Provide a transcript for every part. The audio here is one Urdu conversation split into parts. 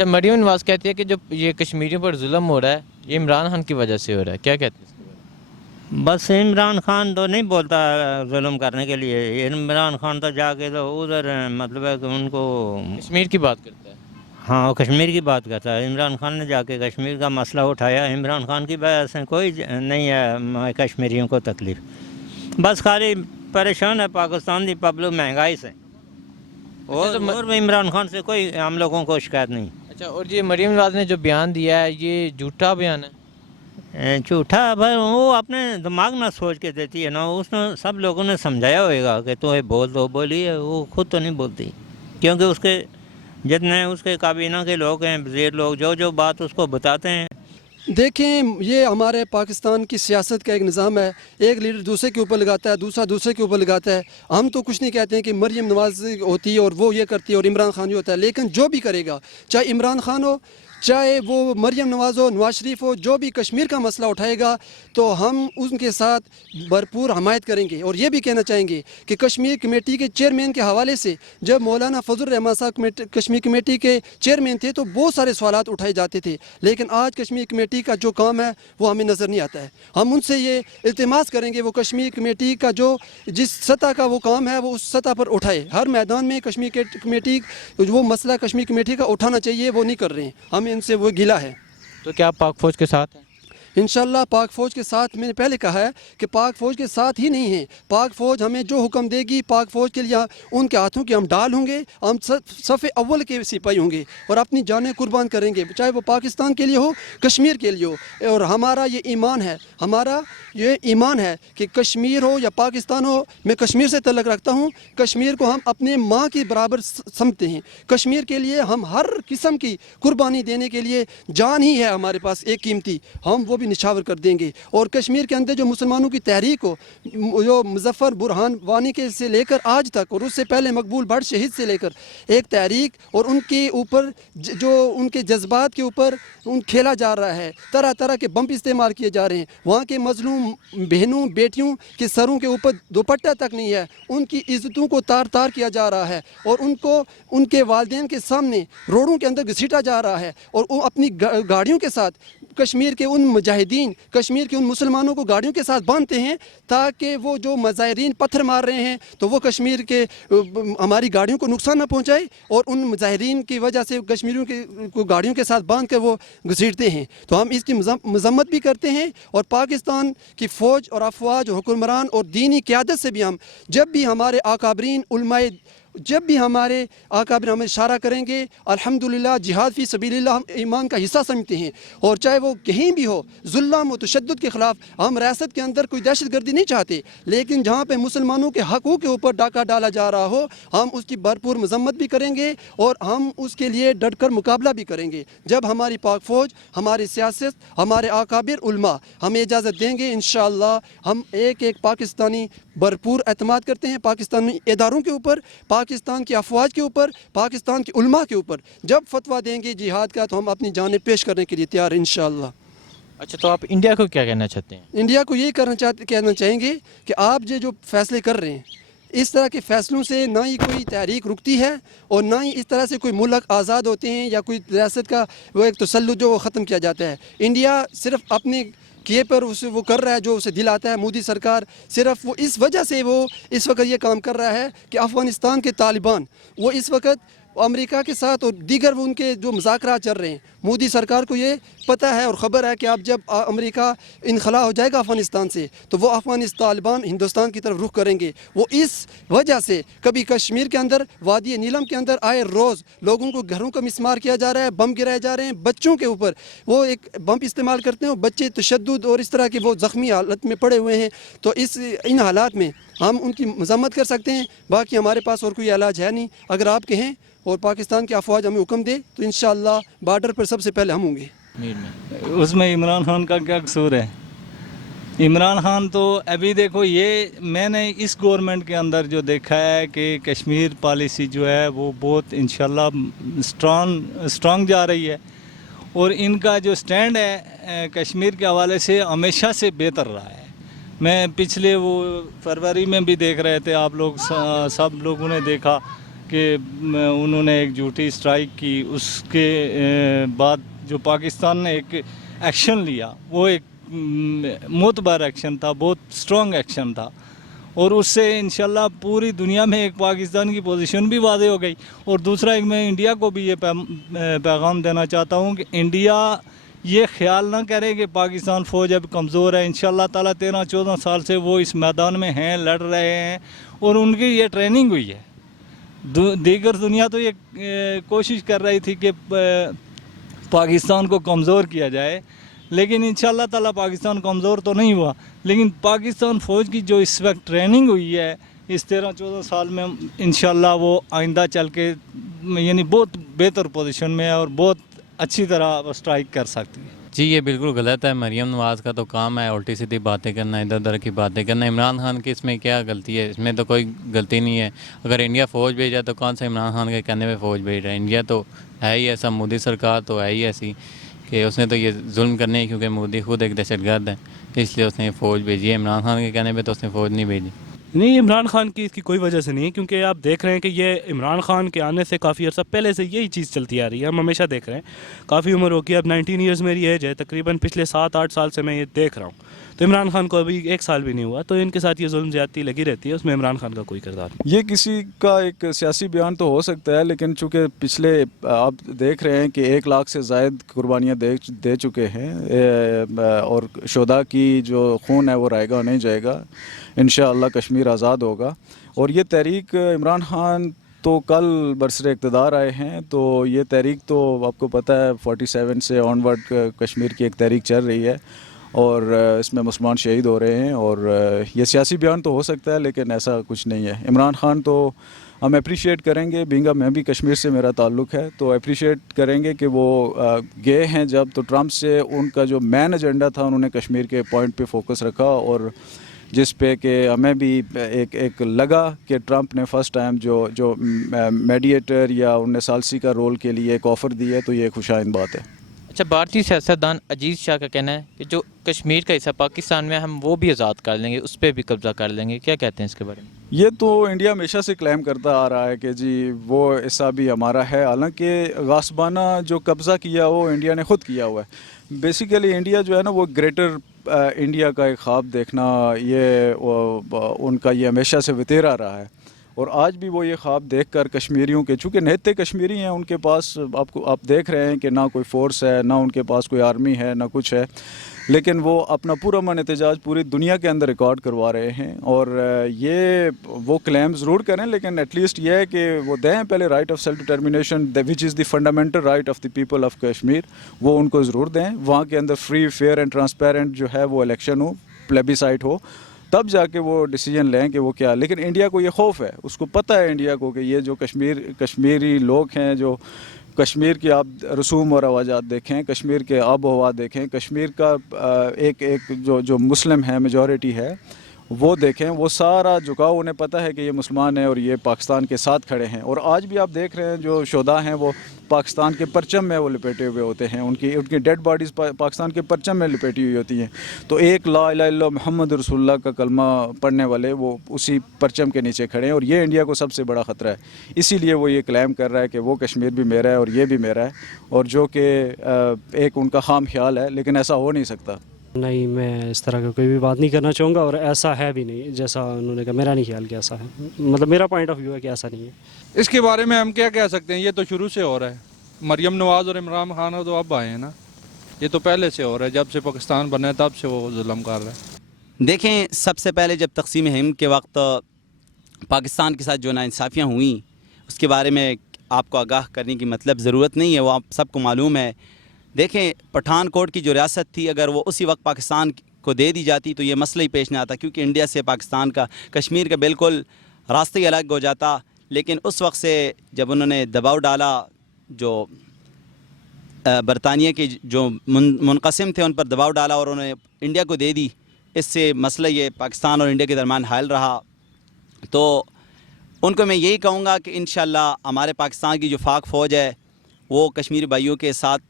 اچھا، مریم نواز کہتی ہے کہ جو یہ کشمیریوں پر ظلم ہو رہا ہے یہ عمران خان کی وجہ سے ہو رہا ہے، کیا کہتے ہیں اس کے بارے میں؟ بس عمران خان تو نہیں بولتا ظلم کرنے کے لیے، عمران خان تو جا کے تو ادھر مطلب ہے کہ ان کو، کشمیر کی بات کرتا ہے۔ ہاں وہ کشمیر کی بات کرتا ہے۔ عمران خان نے جا کے کشمیر کا مسئلہ اٹھایا، عمران خان کی وجہ سے کوئی نہیں ہے کشمیریوں کو تکلیف، بس خالی پریشان ہے پاکستان کی پبلک مہنگائی سے، اچھا اور بھی عمران خان سے کوئی ہم لوگوں کو شکایت نہیں۔ اچھا، اور یہ مریم نواز نے جو بیان دیا ہے یہ جھوٹا بیان ہے؟ جھوٹا بھائی وہ اپنے دماغ میں سوچ کے دیتی ہے نا، اس نے سب لوگوں نے سمجھایا ہوئے گا کہ تو یہ بول دو، بولی ہے، وہ خود تو نہیں بولتی، کیونکہ اس کے جتنے اس کے کابینہ کے لوگ ہیں، وزیر لوگ، جو بات اس کو بتاتے ہیں۔ دیکھیں یہ ہمارے پاکستان کی سیاست کا ایک نظام ہے، ایک لیڈر دوسرے کے اوپر لگاتا ہے، دوسرا دوسرے کے اوپر لگاتا ہے۔ ہم تو کچھ نہیں کہتے ہیں کہ مریم نواز ہوتی ہے اور وہ یہ کرتی ہے اور عمران خان یہ ہوتا ہے، لیکن جو بھی کرے گا، چاہے عمران خان ہو، چاہے وہ مریم نواز ہو، نواز شریف ہو، جو بھی کشمیر کا مسئلہ اٹھائے گا تو ہم ان کے ساتھ بھرپور حمایت کریں گے۔ اور یہ بھی کہنا چاہیں گے کہ کشمیر کمیٹی کے چیئرمین کے حوالے سے جب مولانا فضل الرحمان صاحب کشمیر کمیٹی کے چیئرمین تھے تو بہت سارے سوالات اٹھائے جاتے تھے، لیکن آج کشمیر کمیٹی کا جو کام ہے وہ ہمیں نظر نہیں آتا ہے۔ ہم ان سے یہ التماس کریں گے وہ کشمیر کمیٹی کا جو جس سطح کا وہ کام ہے وہ اس سطح پر اٹھائے، ہر میدان میں کشمیر کمیٹی وہ مسئلہ کشمیر کمیٹی کا اٹھانا چاہیے، وہ نہیں کر رہے ہیں، ہمیں ان سے وہ گلہ ہے۔ تو کیا آپ پاک فوج کے ساتھ ہیں؟ انشاءاللہ پاک فوج کے ساتھ، میں نے پہلے کہا ہے کہ پاک فوج کے ساتھ ہی نہیں ہیں، پاک فوج ہمیں جو حکم دے گی، پاک فوج کے لیے ان کے ہاتھوں کے ہم ڈال ہوں گے، ہم صف اول کے سپاہی ہوں گے اور اپنی جانیں قربان کریں گے، چاہے وہ پاکستان کے لیے ہو، کشمیر کے لیے ہو۔ اور ہمارا یہ ایمان ہے کہ کشمیر ہو یا پاکستان ہو، میں کشمیر سے تعلق رکھتا ہوں، کشمیر کو ہم اپنے ماں کے برابر سمجھتے ہیں، کشمیر کے لیے ہم ہر قسم کی قربانی دینے کے لیے جان ہی ہے ہمارے پاس ایک قیمتی، ہم وہ بھی نچھاور کر دیں گے۔ اور کشمیر کے اندر جو مسلمانوں کی تحریک ہو، جو مظفر برہان وانی کے سے لے کر آج تک، اور اس سے پہلے مقبول بھٹ شہید سے لے کر ایک تحریک، اور ان کے اوپر جو ان کے جذبات کے اوپر کھیلا جا رہا ہے، طرح طرح کے بم استعمال کیے جا رہے ہیں، وہاں کے مظلوم بہنوں بیٹیوں کے سروں کے اوپر دوپٹہ تک نہیں ہے، ان کی عزتوں کو تار تار کیا جا رہا ہے، اور ان کو ان کے والدین کے سامنے روڈوں کے اندر گھسیٹا جا رہا ہے، اور وہ اپنی گاڑیوں کے ساتھ کشمیر کے ان مجاہدین، کشمیر کے ان مسلمانوں کو گاڑیوں کے ساتھ باندھتے ہیں تاکہ وہ جو مظاہرین پتھر مار رہے ہیں تو وہ کشمیر کے ہماری گاڑیوں کو نقصان نہ پہنچائے، اور ان مظاہرین کی وجہ سے کشمیریوں کو گاڑیوں کے ساتھ باندھ کر وہ گھسیٹتے ہیں۔ تو ہم اس کی مذمت بھی کرتے ہیں، اور پاکستان کی فوج اور افواج اور حکمران اور دینی قیادت سے بھی ہم جب بھی ہمارے اکابرین علماء جب بھی ہمارے آقابر ہمیں اشارہ کریں گے، الحمدللہ جہاد فی سبیل اللہ ہم ایمان کا حصہ سمجھتے ہیں، اور چاہے وہ کہیں بھی ہو، ظلم و تشدد کے خلاف ہم ریاست کے اندر کوئی دہشت گردی نہیں چاہتے، لیکن جہاں پہ مسلمانوں کے حقوق کے اوپر ڈاکہ ڈالا جا رہا ہو ہم اس کی بھرپور مذمت بھی کریں گے، اور ہم اس کے لیے ڈٹ کر مقابلہ بھی کریں گے جب ہماری پاک فوج، ہماری سیاست، ہمارے آقابر علماء ہمیں اجازت دیں گے۔ انشاءاللہ ہم ایک ایک پاکستانی بھرپور اعتماد کرتے ہیں پاکستانی اداروں کے اوپر، پاکستان کی افواج کے اوپر، پاکستان کے علماء کے اوپر، جب فتویٰ دیں گے جہاد کا تو ہم اپنی جانیں پیش کرنے کے لیے تیار ہیں انشاءاللہ۔ اچھا، تو آپ انڈیا کو کیا کہنا چاہتے ہیں؟ انڈیا کو یہی کہنا چاہیں گے کہ آپ جو فیصلے کر رہے ہیں، اس طرح کے فیصلوں سے نہ ہی کوئی تحریک رکتی ہے، اور نہ ہی اس طرح سے کوئی ملک آزاد ہوتے ہیں یا کوئی ریاست کا وہ ایک تسلط جو وہ ختم کیا جاتا ہے۔ انڈیا صرف اپنے کیے پر اسے وہ کر رہا ہے جو اسے دل آتا ہے، مودی سرکار صرف وہ اس وجہ سے وہ اس وقت یہ کام کر رہا ہے کہ افغانستان کے طالبان وہ اس وقت امریکہ کے ساتھ اور دیگر وہ ان کے جو مذاکرات چل رہے ہیں، مودی سرکار کو یہ پتہ ہے اور خبر ہے کہ اب جب امریکہ انخلا ہو جائے گا افغانستان سے تو وہ طالبان ہندوستان کی طرف رخ کریں گے۔ وہ اس وجہ سے کبھی کشمیر کے اندر وادی نیلم کے اندر آئے روز لوگوں کو گھروں کا مسمار کیا جا رہا ہے، بم گرائے جا رہے ہیں، بچوں کے اوپر وہ ایک بم استعمال کرتے ہیں اور بچے تشدد اور اس طرح کے وہ زخمی حالت میں پڑے ہوئے ہیں۔ تو ان حالات میں ہم ان کی مذمت کر سکتے ہیں، باقی ہمارے پاس اور کوئی علاج ہے نہیں۔ اگر آپ کہیں اور پاکستان کی افواج ہمیں حکم دے تو انشاءاللہ بارڈر پر سب سے پہلے ہم ہوں گے۔ اس میں عمران خان کا کیا قصور ہے؟ عمران خان تو ابھی دیکھو، یہ میں نے اس گورنمنٹ کے اندر جو دیکھا ہے کہ کشمیر پالیسی جو ہے وہ بہت انشاءاللہ اسٹرانگ جا رہی ہے، اور ان کا جو سٹینڈ ہے کشمیر کے حوالے سے ہمیشہ سے بہتر رہا ہے۔ میں پچھلے وہ فروری میں بھی دیکھ رہے تھے، آپ لوگ سب لوگوں نے دیکھا کہ انہوں نے ایک جھوٹی اسٹرائک کی، اس کے بعد جو پاکستان نے ایک ایکشن لیا وہ ایک معتبر ایکشن تھا، بہت اسٹرانگ ایکشن تھا، اور اس سے انشاءاللہ پوری دنیا میں ایک پاکستان کی پوزیشن بھی واضح ہو گئی. اور دوسرا ایک میں انڈیا کو بھی یہ پیغام دینا چاہتا ہوں کہ انڈیا یہ خیال نہ کرے کہ پاکستان فوج اب کمزور ہے. انشاءاللہ تعالیٰ 13-14 سال سے وہ اس میدان میں ہیں، لڑ رہے ہیں، اور ان کی یہ ٹریننگ ہوئی ہے. دیگر دنیا تو یہ کوشش کر رہی تھی کہ پاکستان کو کمزور کیا جائے، لیکن انشاءاللہ تعالیٰ پاکستان کمزور تو نہیں ہوا. لیکن پاکستان فوج کی جو اس وقت ٹریننگ ہوئی ہے اس 13-14 سال میں، انشاءاللہ وہ آئندہ چل کے یعنی بہت بہتر پوزیشن میں ہے اور بہت اچھی طرح اسٹرائک کر سکتی ہے. جی یہ بالکل غلط ہے. مریم نواز کا تو کام ہے الٹی سیدھی باتیں کرنا، ادھر ادھر کی باتیں کرنا. عمران خان کی اس میں کیا غلطی ہے؟ اس میں تو کوئی غلطی نہیں ہے. اگر انڈیا فوج بھیجا تو کون سا عمران خان کے کہنے پہ فوج بھیج رہا ہے؟ انڈیا تو ہے ہی ایسا، مودی سرکار تو ہے ہی ایسی کہ اس نے تو یہ ظلم کرنے ہی، کیونکہ مودی خود ایک دہشت گرد ہے، اس لیے اس نے فوج بھیجی ہے. عمران خان کے کہنے پہ تو اس نے فوج نہیں بھیجی. نہیں، عمران خان کی اس کی کوئی وجہ سے نہیں ہے، کیونکہ آپ دیکھ رہے ہیں کہ یہ عمران خان کے آنے سے کافی عرصہ پہلے سے یہی چیز چلتی آ رہی ہے. ہم ہمیشہ دیکھ رہے ہیں، کافی عمر ہو گئی، اب 19 ایئرز میری ایج ہے، تقریباً پچھلے 7-8 سال سے میں یہ دیکھ رہا ہوں. تو عمران خان کو ابھی 1 سال بھی نہیں ہوا، تو ان کے ساتھ یہ ظلم زیادتی لگی رہتی ہے، اس میں عمران خان کا کوئی کردار نہیں. یہ کسی کا ایک سیاسی بیان تو ہو سکتا ہے، لیکن چونکہ پچھلے آپ دیکھ رہے ہیں کہ 1 لاکھ سے زائد قربانیاں دے چکے ہیں، اور شہداء کی جو خون ہے وہ رائے گا نہیں جائے گا. انشاءاللہ کشمیر آزاد ہوگا. اور یہ تحریک عمران خان تو کل برسر اقتدار آئے ہیں، تو یہ تحریک تو آپ کو پتہ ہے 47 سے آن ورڈ کشمیر کی ایک تحریک چل رہی ہے، اور اس میں مسلمان شہید ہو رہے ہیں. اور یہ سیاسی بیان تو ہو سکتا ہے لیکن ایسا کچھ نہیں ہے. عمران خان تو ہم اپریشیٹ کریں گے، بینگا میں بھی کشمیر سے میرا تعلق ہے، تو اپریشیٹ کریں گے کہ وہ گئے ہیں جب تو ٹرمپ سے ان کا جو مین ایجنڈا تھا انہوں نے کشمیر کے پوائنٹ پہ فوکس رکھا، اور جس پہ کہ ہمیں بھی ایک لگا کہ ٹرمپ نے فرسٹ ٹائم جو میڈیٹر یا 19 ثالثی کا رول کے لیے ایک آفر دی ہے، تو یہ خوشائند بات ہے. اچھا، بھارتی سیاستدان اجیت شاہ کا کہنا ہے کہ جو کشمیر کا حصہ پاکستان میں ہم وہ بھی آزاد کر لیں گے، اس پہ بھی قبضہ کر لیں گے. کیا کہتے ہیں اس کے بارے میں؟ یہ تو انڈیا ہمیشہ سے کلیم کرتا آ رہا ہے کہ جی وہ حصہ بھی ہمارا ہے، حالانکہ غاصبانہ جو قبضہ کیا وہ انڈیا نے خود کیا ہوا ہے. بیسیکلی انڈیا جو ہے نا وہ گریٹر انڈیا کا ایک خواب دیکھنا، یہ ان کا یہ ہمیشہ سے وتیرا رہا ہے. اور آج بھی وہ یہ خواب دیکھ کر کشمیریوں کے، چونکہ نہتے کشمیری ہیں، ان کے پاس آپ دیکھ رہے ہیں کہ نہ کوئی فورس ہے، نہ ان کے پاس کوئی آرمی ہے، نہ کچھ ہے، لیکن وہ اپنا پورا من احتجاج پوری دنیا کے اندر ریکارڈ کروا رہے ہیں. اور یہ وہ کلیم ضرور کریں، لیکن ایٹ لیسٹ یہ ہے کہ وہ دیں پہلے right of self determination which is the fundamental right of the people of Kashmir, وہ ان کو ضرور دیں. وہاں کے اندر فری، فیئر اینڈ ٹرانسپیرنٹ جو ہے وہ الیکشن ہو، پلیبیسائٹ ہو، تب جا کے وہ ڈیسیجن لیں کہ وہ کیا. لیکن انڈیا کو یہ خوف ہے، اس کو پتہ ہے انڈیا کو کہ یہ جو کشمیری لوگ ہیں، جو کشمیر کی آپ رسوم اور رواجات دیکھیں، کشمیر کے آب و ہوا دیکھیں، کشمیر کا ایک جو مسلم ہے، میجورٹی ہے، وہ دیکھیں، وہ سارا جھکاؤ انہیں پتہ ہے کہ یہ مسلمان ہیں اور یہ پاکستان کے ساتھ کھڑے ہیں. اور آج بھی آپ دیکھ رہے ہیں جو شہداء ہیں وہ پاکستان کے پرچم میں وہ لپیٹے ہوئے ہوتے ہیں، ان کی ڈیڈ باڈیز پاکستان کے پرچم میں لپیٹی ہوئی ہوتی ہیں. تو ایک لا الہ الا اللہ محمد رسول اللہ کا کلمہ پڑھنے والے وہ اسی پرچم کے نیچے کھڑے ہیں، اور یہ انڈیا کو سب سے بڑا خطرہ ہے. اسی لیے وہ یہ کلیم کر رہا ہے کہ وہ کشمیر بھی میرا ہے اور یہ بھی میرا ہے، اور جو کہ ایک ان کا خام خیال ہے، لیکن ایسا ہو نہیں سکتا. نہیں، میں اس طرح کا کوئی بھی بات نہیں کرنا چاہوں گا، اور ایسا ہے بھی نہیں جیسا انہوں نے کہا. میرا نہیں خیال کہ ایسا ہے، مطلب میرا پوائنٹ آف ویو ہے کہ ایسا نہیں ہے. اس کے بارے میں ہم کیا کہہ سکتے ہیں؟ یہ تو شروع سے ہو رہا ہے. مریم نواز اور عمران خان تو اب آئے ہیں نا، یہ تو پہلے سے ہو رہا ہے. جب سے پاکستان بنا ہے تب سے وہ ظلم کر رہا ہے. دیکھیں، سب سے پہلے جب تقسیم ہند کے وقت پاکستان کے ساتھ جو ناانصافیاں ہوئیں، اس کے بارے میں آپ کو آگاہ کرنے کی مطلب ضرورت نہیں ہے، وہ آپ سب کو معلوم ہے. دیکھیں، پٹھان کوٹ کی جو ریاست تھی، اگر وہ اسی وقت پاکستان کو دے دی جاتی تو یہ مسئلہ ہی پیش نہ آتا، کیونکہ انڈیا سے پاکستان کا، کشمیر کا بالکل راستہ ہی الگ ہو جاتا. لیکن اس وقت سے جب انہوں نے دباؤ ڈالا، جو برطانیہ کے جو منقسم تھے ان پر دباؤ ڈالا اور انہوں نے انڈیا کو دے دی، اس سے مسئلہ یہ پاکستان اور انڈیا کے درمیان حائل رہا. تو ان کو میں یہی کہوں گا کہ انشاءاللہ ہمارے پاکستان کی جو پاک فوج ہے وہ کشمیری بھائیوں کے ساتھ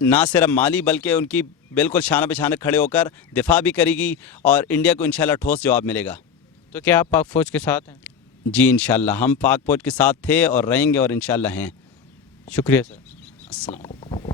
نہ صرف مالی بلکہ ان کی بالکل شانہ بہ شانہ کھڑے ہو کر دفاع بھی کرے گی، اور انڈیا کو انشاءاللہ ٹھوس جواب ملے گا. تو کیا آپ پاک فوج کے ساتھ ہیں؟ جی انشاءاللہ ہم پاک فوج کے ساتھ تھے اور رہیں گے اور انشاءاللہ ہیں. شکریہ سر. السلام.